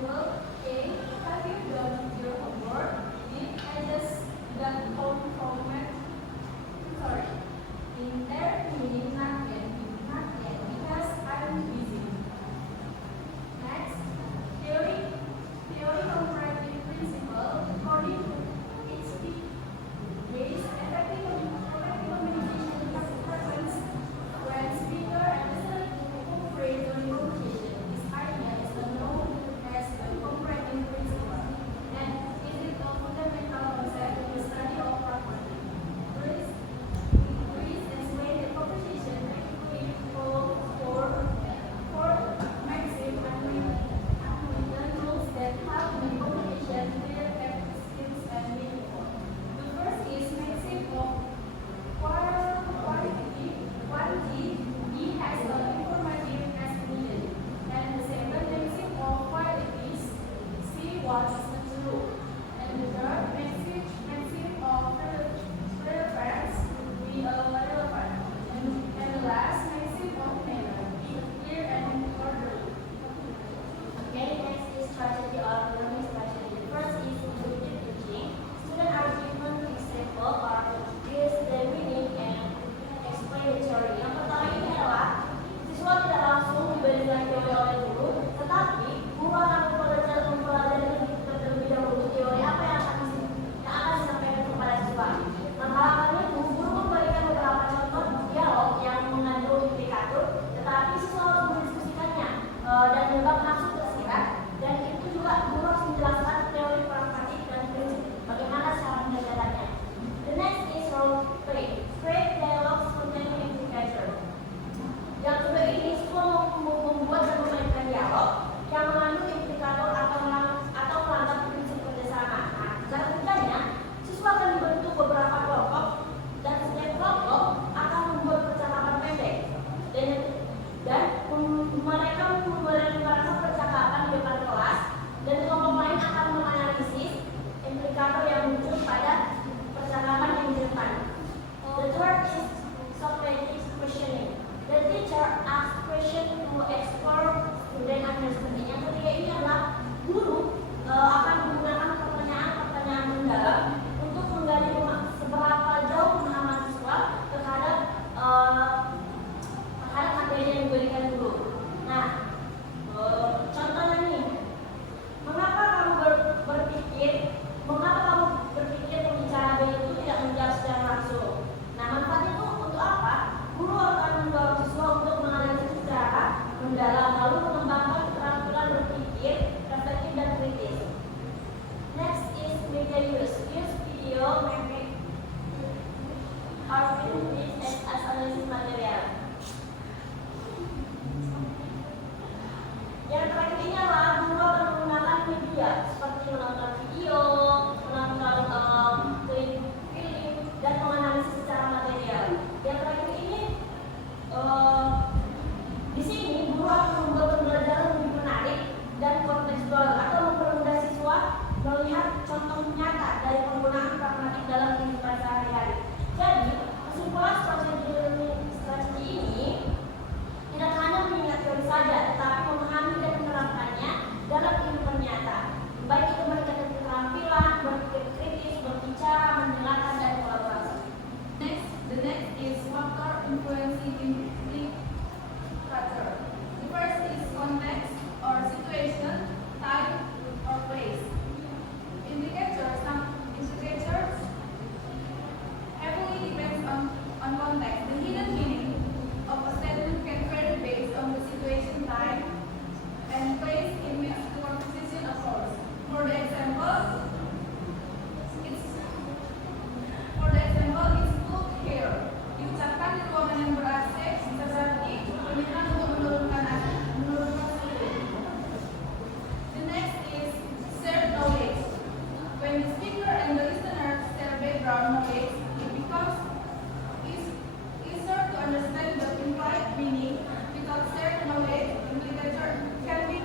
example, A. Have you done your homework? B. I just got home from work. Sorry. Instead, meaning not yet, because I'm busy. Next, theory comparative principle. According to HP, base effective communication happens when speaker and listener cooperate on communication. This idea is known as the comparative principle, and it is a fundamental concept in the study of property. Greece explained the composition effectively for maxim and written rules that help the communication clear, effective, and meaningful. The first is maxim of quality. Quality E has an informative explanation, and the second maxim of qualities C what is true, and the third maxim of relevance be relevant, and the last maxim of manner be clear and orderly. Okay, next is strategy or learning strategy. The first is intuitive teaching. Students are given example or use the meaning and explain the theory. Yang pertama ini adalah siswa tidak langsung diberikan teori oleh guru, tetapi guru akan mempelajari terlebih dahulu teori apa yang akan disampaikan kepada siswa. Dalam hal itu, guru memberikan beberapa contoh dialog yang mengandung implikatur, tetapi siswa harus mendiskusikannya dan juga maksud tersirat. Dan itu juga guru harus menjelaskan teori pragmatik dan prinsip bagaimana cara mengerjakannya. The next is role play. Create dialogue containing implicator. Yang kedua ini siswa membuat dan memainkan dialog yang mengandung implikator atau melanggar prinsip kerjasama. Nah, cara kerjanya siswa akan dibentuk beberapa kelompok dan setiap kelompok akan membuat percakapan pendek dan mereka memberikan percakapan di depan kelas dan kelompok lain akan menganalisis implikator yang muncul pada percakapan yang di depan. The third is Socratic questioning. The teacher asks questions to explore student understanding. Yang ketiga ini adalah guru akan menggunakan pertanyaan-pertanyaan mendalam untuk menggali seberapa jauh pemahaman siswa terhadap materi yang diberikan guru. Nah, contohnya nih, mengapa kamu berpikir pembicara B itu tidak menjawab secara langsung? Nah, manfaatnya itu untuk apa? Guru akan mendorong siswa untuk menganalisis secara mendalam lalu mengembangkan keterampilan berpikir, reflektif dan kritis. Next is media use. Use video, meme, or film as analysis material. Yang terakhir ini adalah guru akan menggunakan media seperti menonton video, menonton klip film, dan menganalisis secara material. Yang terakhir ini di sini guru akan membuat pembelajaran lebih menarik dan kontekstual atau mempermudah siswa melihat contoh nyata dari penggunaan pragmatik dalam kehidupan sehari-hari. Jadi, kesimpulan strategi ini tidak hanya mengingat teori saja, tetapi memahami dan menerapkannya dalam kehidupan nyata. Baik itu meningkatkan keterampilan, berpikir kritis, berbicara, mendengarkan, dan kolaborasi. The next is factor influencing implicator. The first is context or situation, time, or place. Indicators heavily depends on context. The hidden meaning of a statement can vary based on the situation, time, and place in which the conversation occurs. For the example, it's cool here. Diucapkan di ruangan yang ber-AC bisa berarti permintaan untuk menurunkan suhu. The next is shared knowledge. When the speaker and the listener share background knowledge, it becomes easier to understand the implied meaning. Without shared knowledge, implicator can be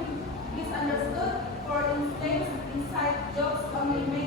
misunderstood. For instance, inside jokes only make